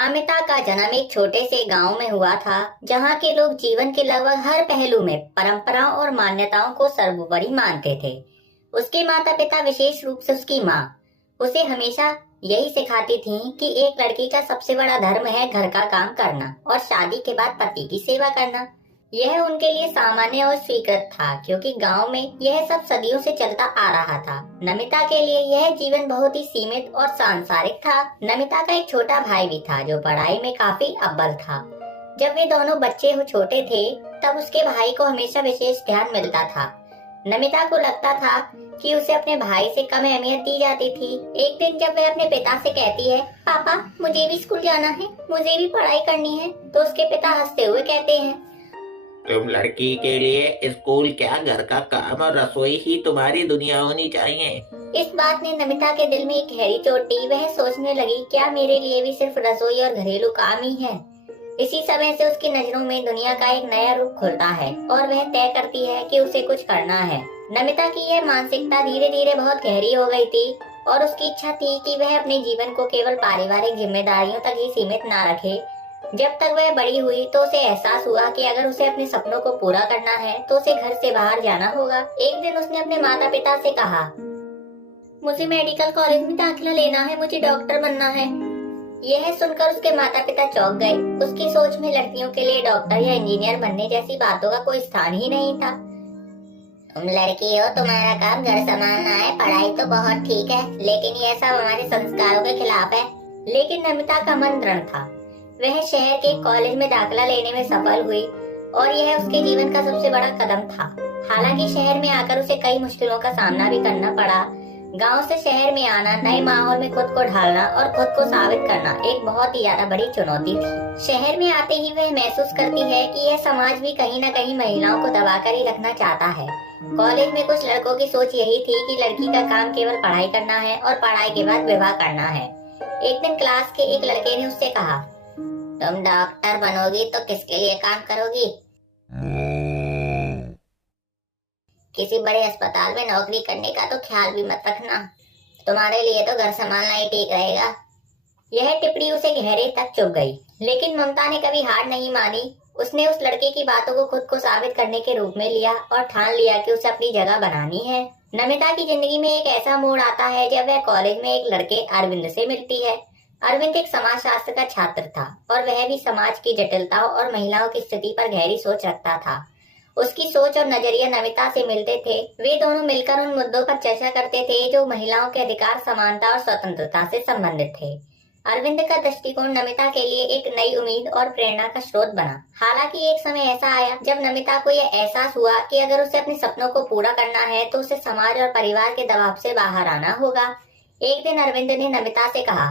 नामिता का जन्म एक छोटे से गांव में हुआ था, जहां के लोग जीवन के लगभग हर पहलू में परंपराओं और मान्यताओं को सर्वोपरि मानते थे। उसके माता पिता, विशेष रूप से उसकी माँ, उसे हमेशा यही सिखाती थीं कि एक लड़की का सबसे बड़ा धर्म है घर का काम करना और शादी के बाद पति की सेवा करना। यह उनके लिए सामान्य और स्वीकृत था, क्योंकि गांव में यह सब सदियों से चलता आ रहा था। नमिता के लिए यह जीवन बहुत ही सीमित और सांसारिक था। नमिता का एक छोटा भाई भी था, जो पढ़ाई में काफी अव्वल था। जब वे दोनों बच्चे छोटे थे, तब उसके भाई को हमेशा विशेष ध्यान मिलता था। नमिता को लगता था कि उसे अपने भाई से कम अहमियत दी जाती थी। एक दिन जब वह अपने पिता से कहती है, पापा मुझे भी स्कूल जाना है, मुझे भी पढ़ाई करनी है, तो उसके पिता हंसते हुए कहते हैं, तुम लड़की के लिए स्कूल क्या, घर का काम और रसोई ही तुम्हारी दुनिया होनी चाहिए। इस बात ने नमिता के दिल में एक गहरी चोट दी। वह सोचने लगी, क्या मेरे लिए भी सिर्फ रसोई और घरेलू काम ही है? इसी समय से उसकी नजरों में दुनिया का एक नया रूप खुलता है और वह तय करती है कि उसे कुछ करना है। नमिता की यह मानसिकता धीरे धीरे बहुत गहरी हो गई थी और उसकी इच्छा थी कि वह अपने जीवन को केवल पारिवारिक जिम्मेदारियों तक ही सीमित न रखे। जब तक वह बड़ी हुई तो उसे एहसास हुआ कि अगर उसे अपने सपनों को पूरा करना है तो उसे घर से बाहर जाना होगा। एक दिन उसने अपने माता पिता से कहा, मुझे मेडिकल कॉलेज में दाखिला लेना है, मुझे डॉक्टर बनना है। यह सुनकर उसके माता पिता चौंक गए। उसकी सोच में लड़कियों के लिए डॉक्टर या इंजीनियर बनने जैसी बातों का कोई स्थान ही नहीं था। तुम लड़की हो, तुम्हारा काम घर संभालना है, पढ़ाई तो बहुत ठीक है, लेकिन यह सब हमारे संस्कारों के खिलाफ है। लेकिन नमिता का मन दृढ़ था। वह शहर के कॉलेज में दाखिला लेने में सफल हुई और यह उसके जीवन का सबसे बड़ा कदम था। हालांकि शहर में आकर उसे कई मुश्किलों का सामना भी करना पड़ा। गांव से शहर में आना, नए माहौल में खुद को ढालना और खुद को साबित करना एक बहुत ही ज्यादा बड़ी चुनौती थी। शहर में आते ही वह महसूस करती है कि यह समाज भी कहीं न कहीं महिलाओं को दबाकर ही रखना चाहता है। कॉलेज में कुछ लड़कों की सोच यही थी कि लड़की का काम केवल पढ़ाई करना है और पढ़ाई के बाद विवाह करना है। एक दिन क्लास के एक लड़के ने उससे कहा, तुम डॉक्टर बनोगी तो किसके लिए काम करोगी? किसी बड़े अस्पताल में नौकरी करने का तो ख्याल भी मत रखना। तुम्हारे लिए तो घर संभालना ही ठीक रहेगा। यह टिप्पणी उसे गहरे तक चुभ गई, लेकिन ममता ने कभी हार नहीं मानी। उसने उस लड़के की बातों को खुद को साबित करने के रूप में लिया और ठान लिया कि उसे अपनी जगह बनानी है। नमिता की जिंदगी में एक ऐसा मोड़ आता है जब वह कॉलेज में एक लड़के अरविंद से मिलती है। अरविंद एक समाजशास्त्र का छात्र था और वह भी समाज की जटिलताओं और महिलाओं की स्थिति पर गहरी सोच रखता था। उसकी सोच और नजरिया नमिता से मिलते थे। वे दोनों मिलकर उन मुद्दों पर चर्चा करते थे जो महिलाओं के अधिकार, समानता और स्वतंत्रता से संबंधित थे। अरविंद का दृष्टिकोण नमिता के लिए एक नई उम्मीद और प्रेरणा का स्रोत बना। हालांकि एक समय ऐसा आया जब नमिता को यह एहसास हुआ कि अगर उसे अपने सपनों को पूरा करना है तो उसे समाज और परिवार के दबाव से बाहर आना होगा। एक दिन अरविंद ने नमिता से कहा,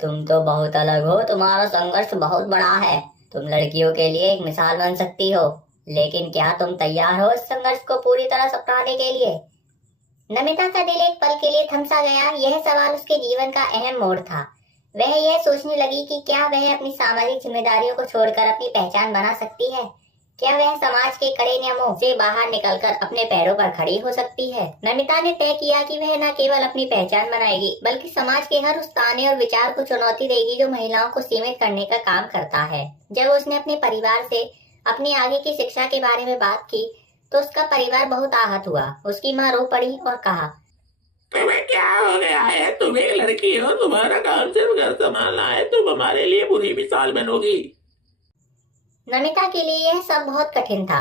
तुम तो बहुत अलग हो, तुम्हारा संघर्ष बहुत बड़ा है, तुम लड़कियों के लिए एक मिसाल बन सकती हो, लेकिन क्या तुम तैयार हो इस संघर्ष को पूरी तरह से अपनाने के लिए? नमिता का दिल एक पल के लिए थमसा गया। यह सवाल उसके जीवन का अहम मोड़ था। वह यह सोचने लगी कि क्या वह अपनी सामाजिक जिम्मेदारियों को छोड़कर अपनी पहचान बना सकती है? क्या वह समाज के कड़े नियमों से बाहर निकलकर अपने पैरों पर खड़ी हो सकती है? नमिता ने तय किया कि वह न केवल अपनी पहचान बनाएगी, बल्कि समाज के हर उस ताने और विचार को चुनौती देगी जो महिलाओं को सीमित करने का काम करता है। जब उसने अपने परिवार से अपनी आगे की शिक्षा के बारे में बात की तो उसका परिवार बहुत आहत हुआ। उसकी माँ रो पड़ी और कहा, तुम्हें क्या हो गया है? तुम एक लड़की हो, तुम्हारा काम सिर्फ घर संभालना है, तुम हमारे लिए बुरी मिसाल बनोगी। नमिता के लिए यह सब बहुत कठिन था।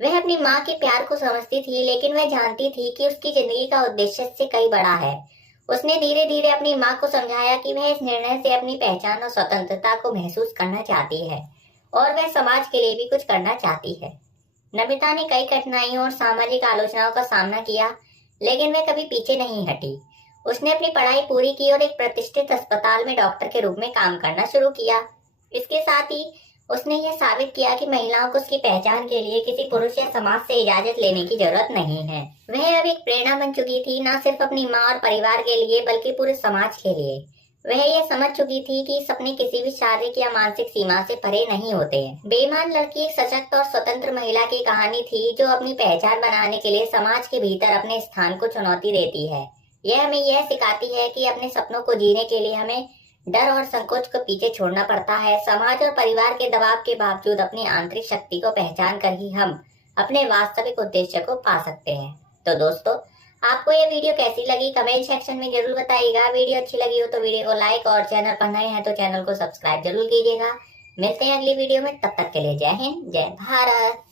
वह अपनी माँ के प्यार को समझती थी, लेकिन वह जानती थी कि उसकी जिंदगी का उद्देश्य इससे कई बड़ा है। उसने धीरे धीरे अपनी माँ को समझाया कि वह इस निर्णय से अपनी पहचान और स्वतंत्रता को महसूस करना चाहती है और वह समाज के लिए भी कुछ करना चाहती है। नमिता ने कई कठिनाइयों और सामाजिक आलोचनाओं का सामना किया, लेकिन वह कभी पीछे नहीं हटी। उसने अपनी पढ़ाई पूरी की और एक प्रतिष्ठित अस्पताल में डॉक्टर के रूप में काम करना शुरू किया। इसके साथ ही उसने यह साबित किया कि महिलाओं को उसकी पहचान के लिए किसी पुरुष या समाज से इजाजत लेने की जरूरत नहीं है। वह अब एक प्रेरणा बन चुकी थी, न सिर्फ अपनी माँ और परिवार के लिए बल्कि पूरे समाज के लिए। वह यह समझ चुकी थी कि सपने किसी भी शारीरिक या मानसिक सीमा से परे नहीं होते हैं। बेईमान लड़की एक सशक्त और स्वतंत्र महिला की कहानी थी जो अपनी पहचान बनाने के लिए समाज के भीतर अपने स्थान को चुनौती देती है। यह हमें यह सिखाती है कि अपने सपनों को जीने के लिए हमें डर और संकोच को पीछे छोड़ना पड़ता है। समाज और परिवार के दबाव के बावजूद अपनी आंतरिक शक्ति को पहचान कर ही हम अपने वास्तविक उद्देश्य को पा सकते हैं। तो दोस्तों, आपको ये वीडियो कैसी लगी कमेंट सेक्शन में जरूर बताइएगा। वीडियो अच्छी लगी हो तो वीडियो को लाइक और चैनल पर नए हैं तो चैनल को सब्सक्राइब जरूर कीजिएगा। मिलते हैं अगली वीडियो में, तब तक के लिए जय हिंद, जय भारत।